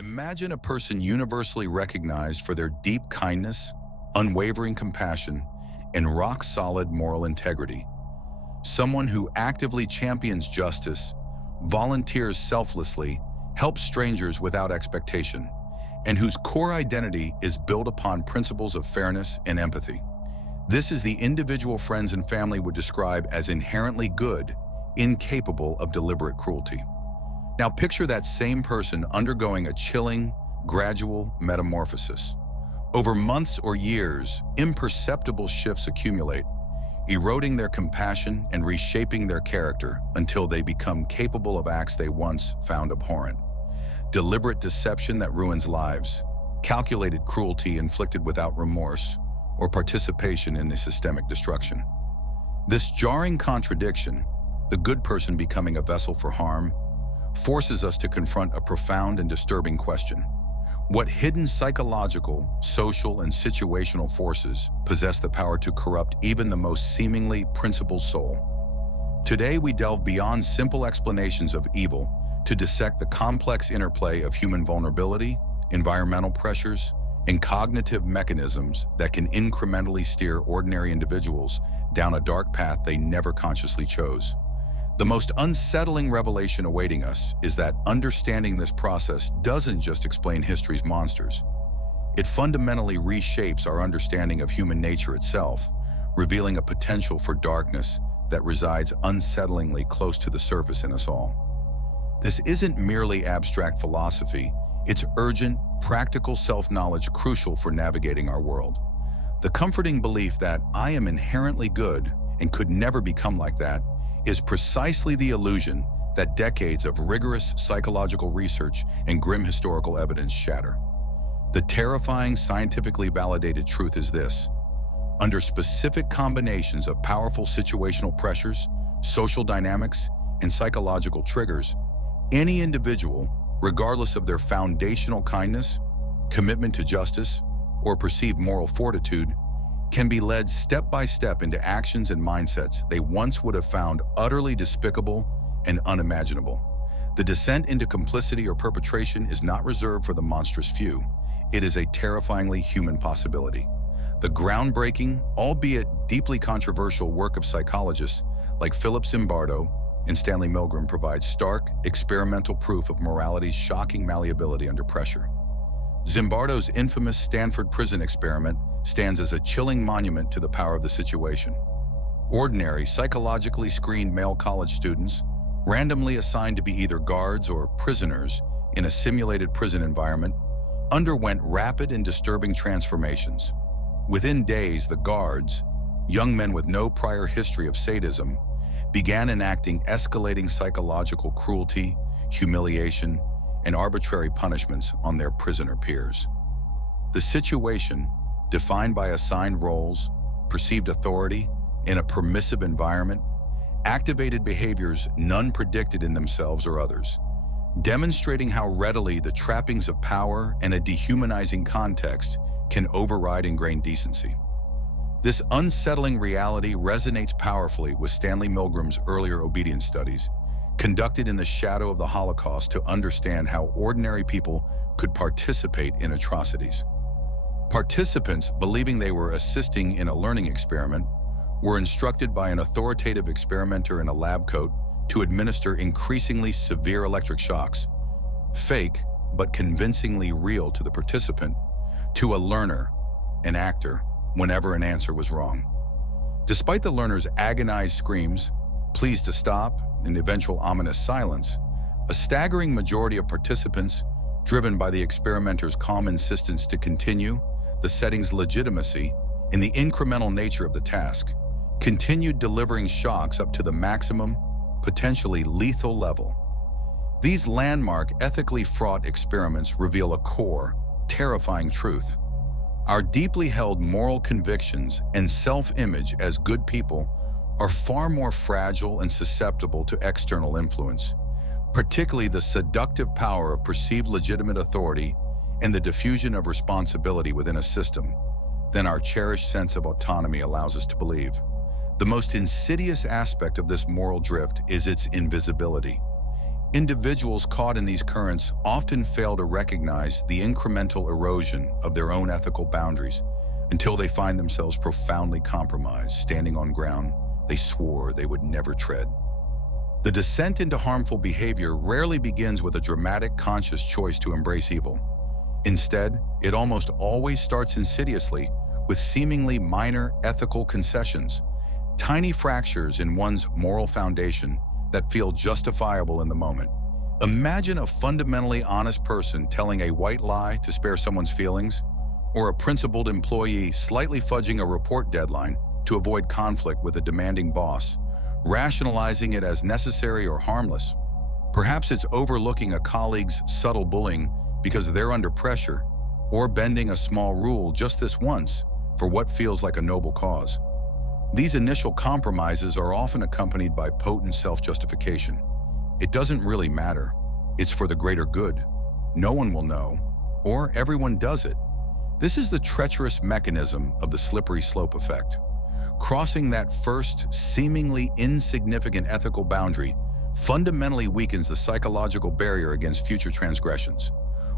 Imagine a person universally recognized for their deep kindness, unwavering compassion, and rock-solid moral integrity. Someone who actively champions justice, volunteers selflessly, helps strangers without expectation, and whose core identity is built upon principles of fairness and empathy. This is the individual friends and family would describe as inherently good, incapable of deliberate cruelty. Now picture that same person undergoing a chilling, gradual metamorphosis. Over months or years, imperceptible shifts accumulate, eroding their compassion and reshaping their character until they become capable of acts they once found abhorrent. Deliberate deception that ruins lives, calculated cruelty inflicted without remorse, or participation in the systemic destruction. This jarring contradiction, the good person becoming a vessel for harm, forces us to confront a profound and disturbing question. What hidden psychological, social, and situational forces possess the power to corrupt even the most seemingly principled soul? Today, we delve beyond simple explanations of evil to dissect the complex interplay of human vulnerability, environmental pressures, and cognitive mechanisms that can incrementally steer ordinary individuals down a dark path they never consciously chose. The most unsettling revelation awaiting us is that understanding this process doesn't just explain history's monsters. It fundamentally reshapes our understanding of human nature itself, revealing a potential for darkness that resides unsettlingly close to the surface in us all. This isn't merely abstract philosophy, it's urgent, practical self-knowledge crucial for navigating our world. The comforting belief that I am inherently good and could never become like that is precisely the illusion that decades of rigorous psychological research and grim historical evidence shatter. The terrifying, scientifically validated truth is this: under specific combinations of powerful situational pressures, social dynamics, and psychological triggers, any individual, regardless of their foundational kindness, commitment to justice, or perceived moral fortitude, can be led step by step into actions and mindsets they once would have found utterly despicable and unimaginable. The descent into complicity or perpetration is not reserved for the monstrous few. It is a terrifyingly human possibility. The groundbreaking, albeit deeply controversial work of psychologists like Philip Zimbardo and Stanley Milgram provides stark, experimental proof of morality's shocking malleability under pressure. Zimbardo's infamous Stanford prison experiment stands as a chilling monument to the power of the situation. Ordinary, psychologically screened male college students, randomly assigned to be either guards or prisoners in a simulated prison environment, underwent rapid and disturbing transformations. Within days, the guards, young men with no prior history of sadism, began enacting escalating psychological cruelty, humiliation, and arbitrary punishments on their prisoner peers. The situation, defined by assigned roles, perceived authority, and a permissive environment, activated behaviors none predicted in themselves or others, demonstrating how readily the trappings of power and a dehumanizing context can override ingrained decency. This unsettling reality resonates powerfully with Stanley Milgram's earlier obedience studies, conducted in the shadow of the Holocaust to understand how ordinary people could participate in atrocities. Participants, believing they were assisting in a learning experiment, were instructed by an authoritative experimenter in a lab coat to administer increasingly severe electric shocks, fake but convincingly real to the participant, to a learner, an actor, whenever an answer was wrong. Despite the learner's agonized screams, pleas to stop, and eventual ominous silence, a staggering majority of participants, driven by the experimenter's calm insistence to continue, the setting's legitimacy, and the incremental nature of the task, continued delivering shocks up to the maximum, potentially lethal level. These landmark, ethically fraught experiments reveal a core, terrifying truth. Our deeply held moral convictions and self-image as good people are far more fragile and susceptible to external influence, particularly the seductive power of perceived legitimate authority and the diffusion of responsibility within a system, than our cherished sense of autonomy allows us to believe. The most insidious aspect of this moral drift is its invisibility. Individuals caught in these currents often fail to recognize the incremental erosion of their own ethical boundaries until they find themselves profoundly compromised, standing on ground they swore they would never tread. The descent into harmful behavior rarely begins with a dramatic, conscious choice to embrace evil. Instead, it almost always starts insidiously with seemingly minor ethical concessions, tiny fractures in one's moral foundation that feel justifiable in the moment. Imagine a fundamentally honest person telling a white lie to spare someone's feelings, or a principled employee slightly fudging a report deadline to avoid conflict with a demanding boss, rationalizing it as necessary or harmless. Perhaps it's overlooking a colleague's subtle bullying because they're under pressure, or bending a small rule just this once for what feels like a noble cause. These initial compromises are often accompanied by potent self-justification. It doesn't really matter. It's for the greater good. No one will know, or everyone does it. This is the treacherous mechanism of the slippery slope effect. Crossing that first, seemingly insignificant ethical boundary fundamentally weakens the psychological barrier against future transgressions.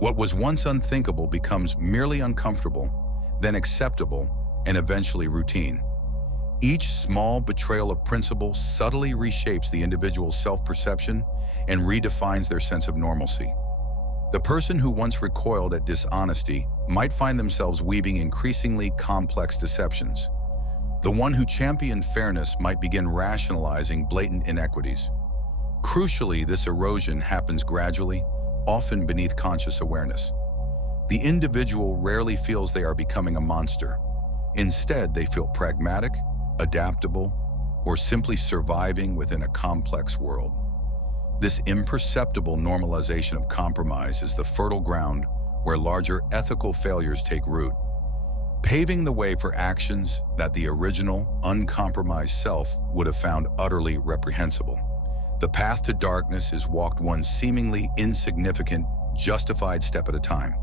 What was once unthinkable becomes merely uncomfortable, then acceptable, and eventually routine. Each small betrayal of principle subtly reshapes the individual's self-perception and redefines their sense of normalcy. The person who once recoiled at dishonesty might find themselves weaving increasingly complex deceptions. The one who championed fairness might begin rationalizing blatant inequities. Crucially, this erosion happens gradually, often beneath conscious awareness. The individual rarely feels they are becoming a monster. Instead, they feel pragmatic, adaptable, or simply surviving within a complex world. This imperceptible normalization of compromise is the fertile ground where larger ethical failures take root, paving the way for actions that the original, uncompromised self would have found utterly reprehensible. The path to darkness is walked one seemingly insignificant, justified step at a time.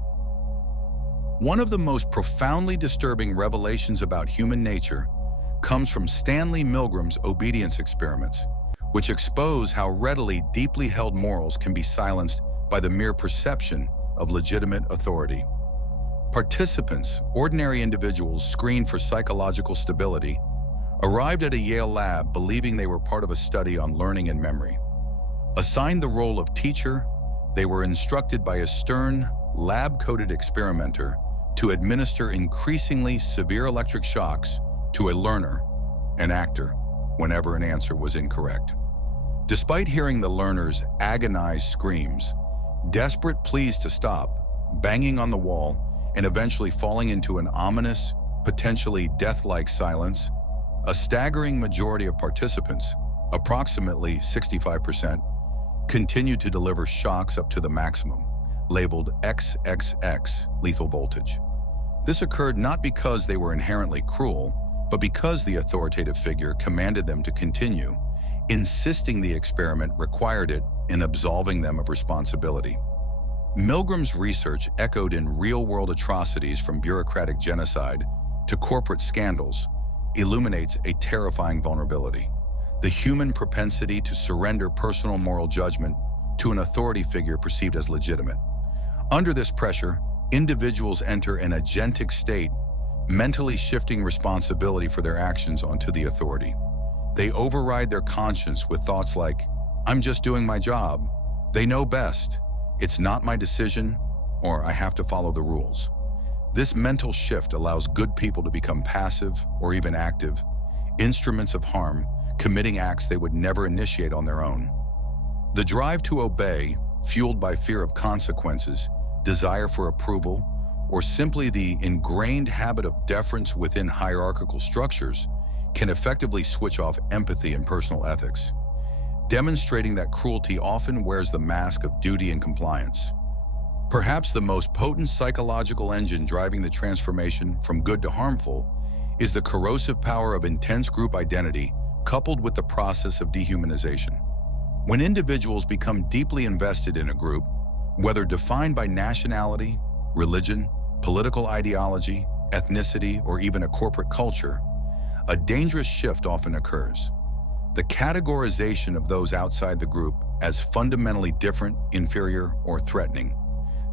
One of the most profoundly disturbing revelations about human nature comes from Stanley Milgram's obedience experiments, which expose how readily deeply held morals can be silenced by the mere perception of legitimate authority. Participants, ordinary individuals screened for psychological stability, arrived at a Yale lab believing they were part of a study on learning and memory. Assigned the role of teacher, they were instructed by a stern, lab-coated experimenter to administer increasingly severe electric shocks to a learner, an actor, whenever an answer was incorrect. Despite hearing the learner's agonized screams, desperate pleas to stop, banging on the wall, and eventually falling into an ominous, potentially death-like silence, a staggering majority of participants, approximately 65%, continued to deliver shocks up to the maximum, labeled XXX, lethal voltage. This occurred not because they were inherently cruel, but because the authoritative figure commanded them to continue, insisting the experiment required it in absolving them of responsibility. Milgram's research echoed in real-world atrocities from bureaucratic genocide to corporate scandals, illuminates a terrifying vulnerability: the human propensity to surrender personal moral judgment to an authority figure perceived as legitimate. Under this pressure, individuals enter an agentic state, mentally shifting responsibility for their actions onto the authority. They override their conscience with thoughts like, "I'm just doing my job. They know best. It's not my decision," or "I have to follow the rules." This mental shift allows good people to become passive or even active, instruments of harm, committing acts they would never initiate on their own. The drive to obey, fueled by fear of consequences, desire for approval, or simply the ingrained habit of deference within hierarchical structures, can effectively switch off empathy and personal ethics, demonstrating that cruelty often wears the mask of duty and compliance. Perhaps the most potent psychological engine driving the transformation from good to harmful is the corrosive power of intense group identity coupled with the process of dehumanization. When individuals become deeply invested in a group, whether defined by nationality, religion, political ideology, ethnicity, or even a corporate culture, a dangerous shift often occurs. The categorization of those outside the group as fundamentally different, inferior, or threatening.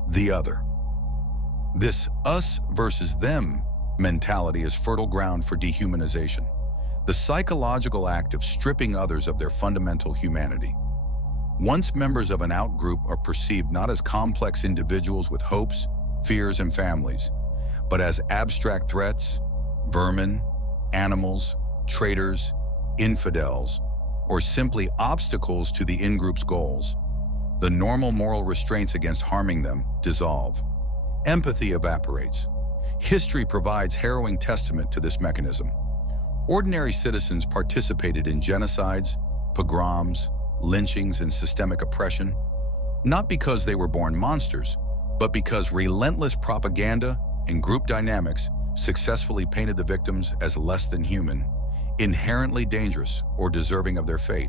The other. This us versus them mentality is fertile ground for dehumanization, the psychological act of stripping others of their fundamental humanity. Once members of an outgroup are perceived not as complex individuals with hopes, fears, and families, but as abstract threats, vermin, animals, traitors, infidels, or simply obstacles to the in-group's goals, the normal moral restraints against harming them dissolve. Empathy evaporates. History provides harrowing testament to this mechanism. Ordinary citizens participated in genocides, pogroms, lynchings, and systemic oppression, not because they were born monsters, but because relentless propaganda and group dynamics successfully painted the victims as less than human, inherently dangerous, or deserving of their fate.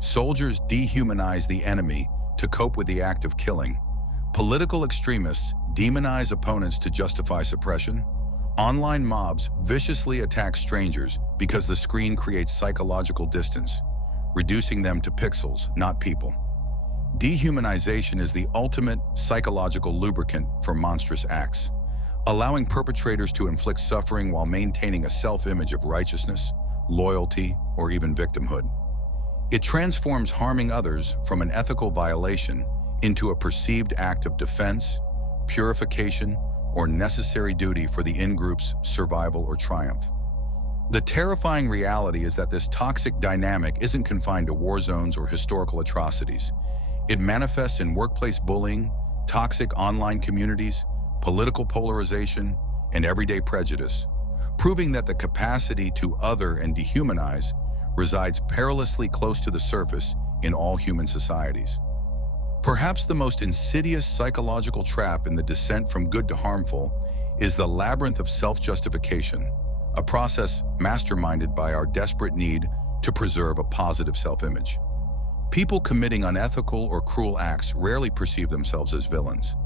Soldiers dehumanize the enemy to cope with the act of killing. Political extremists demonize opponents to justify suppression. Online mobs viciously attack strangers because the screen creates psychological distance, reducing them to pixels, not people. Dehumanization is the ultimate psychological lubricant for monstrous acts, allowing perpetrators to inflict suffering while maintaining a self-image of righteousness, loyalty, or even victimhood. It transforms harming others from an ethical violation into a perceived act of defense, purification, or necessary duty for the in-group's survival or triumph. The terrifying reality is that this toxic dynamic isn't confined to war zones or historical atrocities. It manifests in workplace bullying, toxic online communities, political polarization, and everyday prejudice, proving that the capacity to other and dehumanize resides perilously close to the surface in all human societies. Perhaps the most insidious psychological trap in the descent from good to harmful is the labyrinth of self-justification, a process masterminded by our desperate need to preserve a positive self-image. People committing unethical or cruel acts rarely perceive themselves as villains.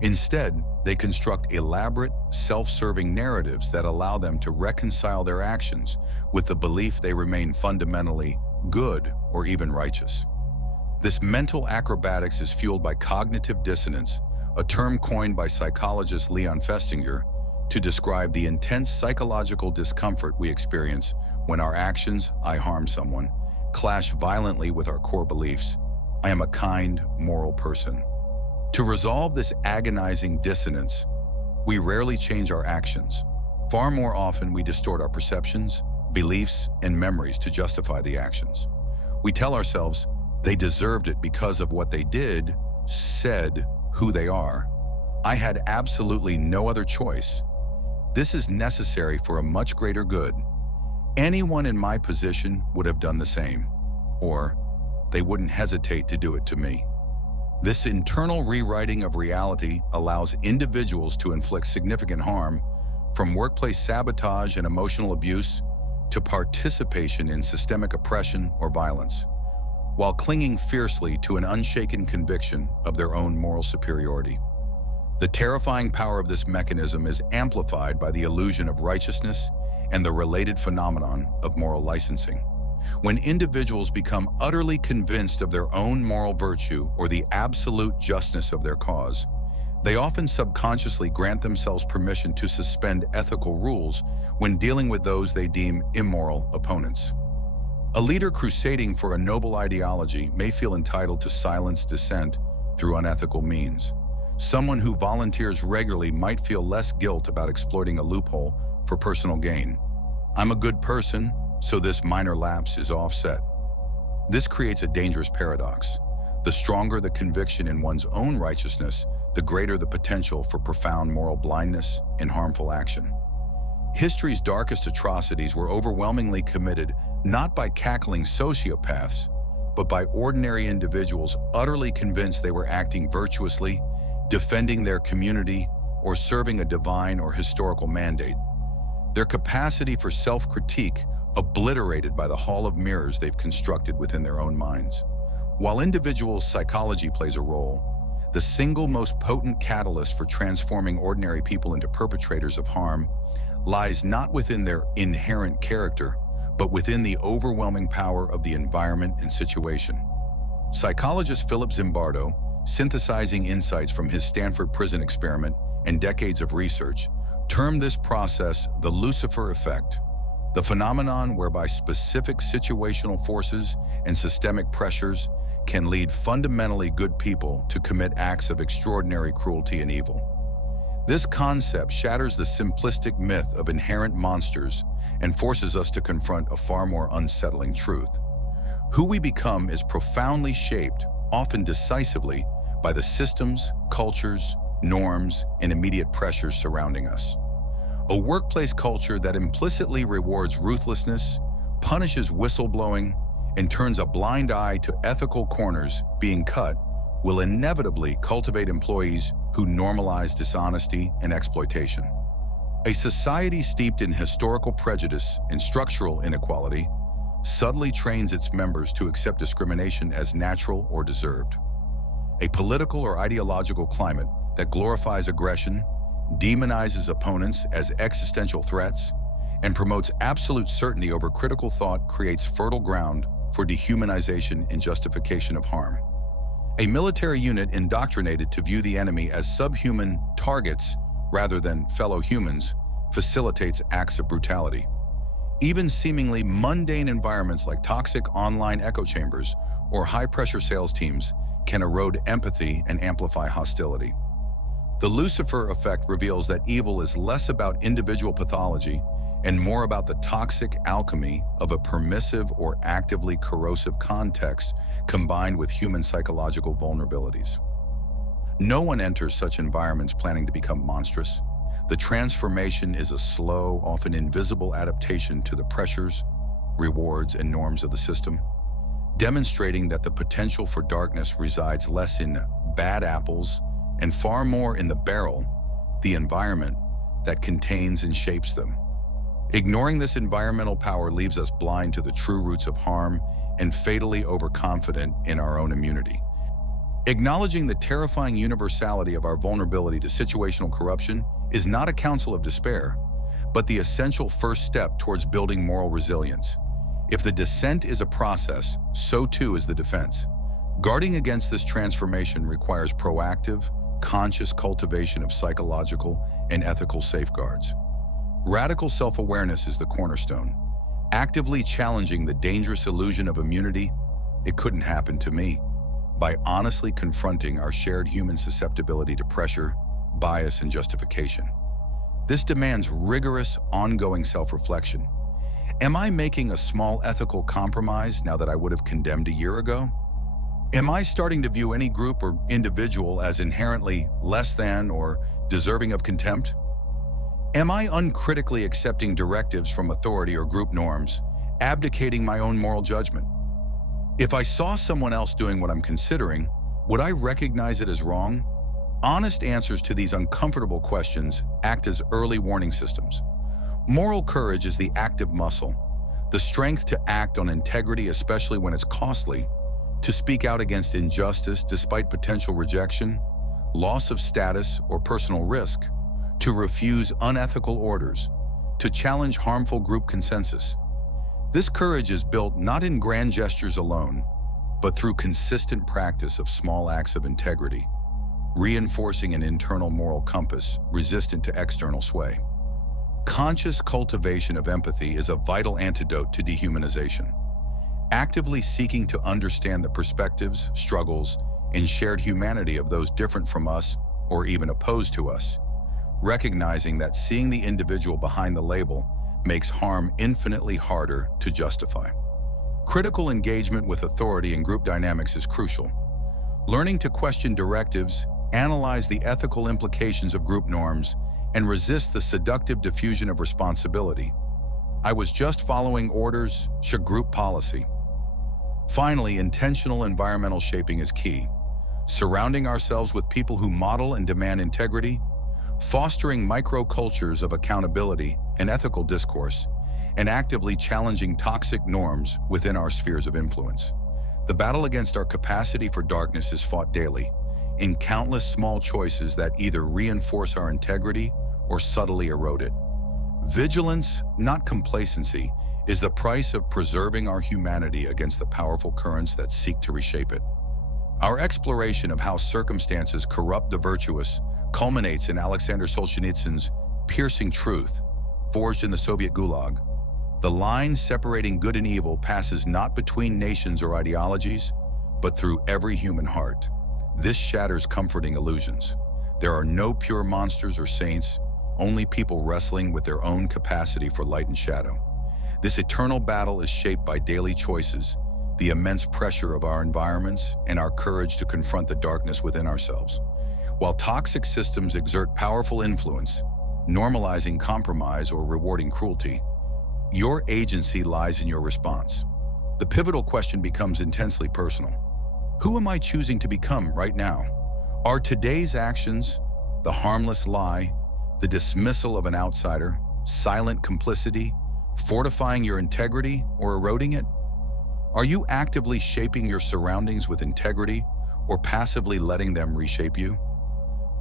Instead, they construct elaborate, self-serving narratives that allow them to reconcile their actions with the belief they remain fundamentally good or even righteous. This mental acrobatics is fueled by cognitive dissonance, a term coined by psychologist Leon Festinger to describe the intense psychological discomfort we experience when our actions, I harm someone, clash violently with our core beliefs, I am a kind, moral person. To resolve this agonizing dissonance, we rarely change our actions. Far more often, we distort our perceptions, beliefs, and memories to justify the actions. We tell ourselves they deserved it because of what they did, said, who they are. I had absolutely no other choice. This is necessary for a much greater good. Anyone in my position would have done the same, or they wouldn't hesitate to do it to me. This internal rewriting of reality allows individuals to inflict significant harm, from workplace sabotage and emotional abuse to participation in systemic oppression or violence, while clinging fiercely to an unshaken conviction of their own moral superiority. The terrifying power of this mechanism is amplified by the illusion of righteousness and the related phenomenon of moral licensing. When individuals become utterly convinced of their own moral virtue or the absolute justness of their cause, they often subconsciously grant themselves permission to suspend ethical rules when dealing with those they deem immoral opponents. A leader crusading for a noble ideology may feel entitled to silence dissent through unethical means. Someone who volunteers regularly might feel less guilt about exploiting a loophole for personal gain. I'm a good person, so this minor lapse is offset. This creates a dangerous paradox. The stronger the conviction in one's own righteousness, the greater the potential for profound moral blindness and harmful action. History's darkest atrocities were overwhelmingly committed not by cackling sociopaths, but by ordinary individuals utterly convinced they were acting virtuously, defending their community, or serving a divine or historical mandate. Their capacity for self-critique obliterated by the hall of mirrors they've constructed within their own minds. While individual psychology plays a role, the single most potent catalyst for transforming ordinary people into perpetrators of harm lies not within their inherent character, but within the overwhelming power of the environment and situation. Psychologist Philip Zimbardo, synthesizing insights from his Stanford prison experiment and decades of research, termed this process the Lucifer effect, the phenomenon whereby specific situational forces and systemic pressures can lead fundamentally good people to commit acts of extraordinary cruelty and evil. This concept shatters the simplistic myth of inherent monsters and forces us to confront a far more unsettling truth. Who we become is profoundly shaped, often decisively, by the systems, cultures, norms, and immediate pressures surrounding us. A workplace culture that implicitly rewards ruthlessness, punishes whistleblowing, and turns a blind eye to ethical corners being cut will inevitably cultivate employees who normalize dishonesty and exploitation. A society steeped in historical prejudice and structural inequality subtly trains its members to accept discrimination as natural or deserved. A political or ideological climate that glorifies aggression, demonizes opponents as existential threats, and promotes absolute certainty over critical thought creates fertile ground for dehumanization and justification of harm. A military unit indoctrinated to view the enemy as subhuman targets rather than fellow humans facilitates acts of brutality. Even seemingly mundane environments like toxic online echo chambers or high-pressure sales teams can erode empathy and amplify hostility. The Lucifer effect reveals that evil is less about individual pathology and more about the toxic alchemy of a permissive or actively corrosive context combined with human psychological vulnerabilities. No one enters such environments planning to become monstrous. The transformation is a slow, often invisible adaptation to the pressures, rewards, and norms of the system, demonstrating that the potential for darkness resides less in bad apples and far more in the barrel, the environment that contains and shapes them. Ignoring this environmental power leaves us blind to the true roots of harm and fatally overconfident in our own immunity. Acknowledging the terrifying universality of our vulnerability to situational corruption is not a counsel of despair, but the essential first step towards building moral resilience. If the descent is a process, so too is the defense. Guarding against this transformation requires proactive, conscious cultivation of psychological and ethical safeguards. Radical self-awareness is the cornerstone, actively challenging the dangerous illusion of immunity, "It couldn't happen to me," by honestly confronting our shared human susceptibility to pressure, bias, and justification. This demands rigorous, ongoing self-reflection. Am I making a small ethical compromise now that I would have condemned a year ago? Am I starting to view any group or individual as inherently less than or deserving of contempt? Am I uncritically accepting directives from authority or group norms, abdicating my own moral judgment? If I saw someone else doing what I'm considering, would I recognize it as wrong? Honest answers to these uncomfortable questions act as early warning systems. Moral courage is the active muscle, the strength to act on integrity, especially when it's costly, to speak out against injustice despite potential rejection, loss of status, or personal risk, to refuse unethical orders, to challenge harmful group consensus. This courage is built not in grand gestures alone, but through consistent practice of small acts of integrity, reinforcing an internal moral compass resistant to external sway. Conscious cultivation of empathy is a vital antidote to dehumanization. Actively seeking to understand the perspectives, struggles, and shared humanity of those different from us or even opposed to us, recognizing that seeing the individual behind the label makes harm infinitely harder to justify. Critical engagement with authority and group dynamics is crucial. Learning to question directives, analyze the ethical implications of group norms, and resist the seductive diffusion of responsibility. "I was just following orders," should group policy. Finally, intentional environmental shaping is key. Surrounding ourselves with people who model and demand integrity, fostering microcultures of accountability and ethical discourse, and actively challenging toxic norms within our spheres of influence. The battle against our capacity for darkness is fought daily, in countless small choices that either reinforce our integrity or subtly erode it. Vigilance, not complacency, is the price of preserving our humanity against the powerful currents that seek to reshape it. Our exploration of how circumstances corrupt the virtuous culminates in Alexander Solzhenitsyn's piercing truth, forged in the Soviet Gulag. The line separating good and evil passes not between nations or ideologies, but through every human heart. This shatters comforting illusions. There are no pure monsters or saints, only people wrestling with their own capacity for light and shadow. This eternal battle is shaped by daily choices, the immense pressure of our environments, and our courage to confront the darkness within ourselves. While toxic systems exert powerful influence, normalizing compromise or rewarding cruelty, your agency lies in your response. The pivotal question becomes intensely personal. Who am I choosing to become right now? Are today's actions, the harmless lie, the dismissal of an outsider, silent complicity, fortifying your integrity or eroding it? Are you actively shaping your surroundings with integrity or passively letting them reshape you?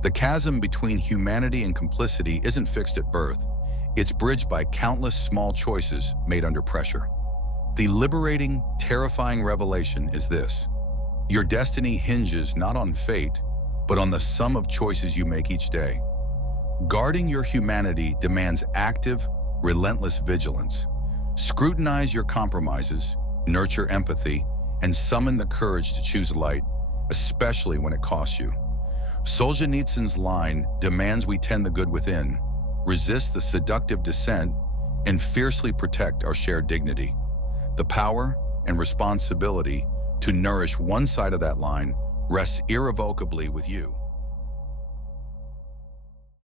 The chasm between humanity and complicity isn't fixed at birth. It's bridged by countless small choices made under pressure. The liberating, terrifying revelation is this: your destiny hinges not on fate, but on the sum of choices you make each day. Guarding your humanity demands active, relentless vigilance. Scrutinize your compromises, nurture empathy, and summon the courage to choose light, especially when it costs you. Solzhenitsyn's line demands we tend the good within, resist the seductive dissent, and fiercely protect our shared dignity. The power and responsibility to nourish one side of that line rests irrevocably with you.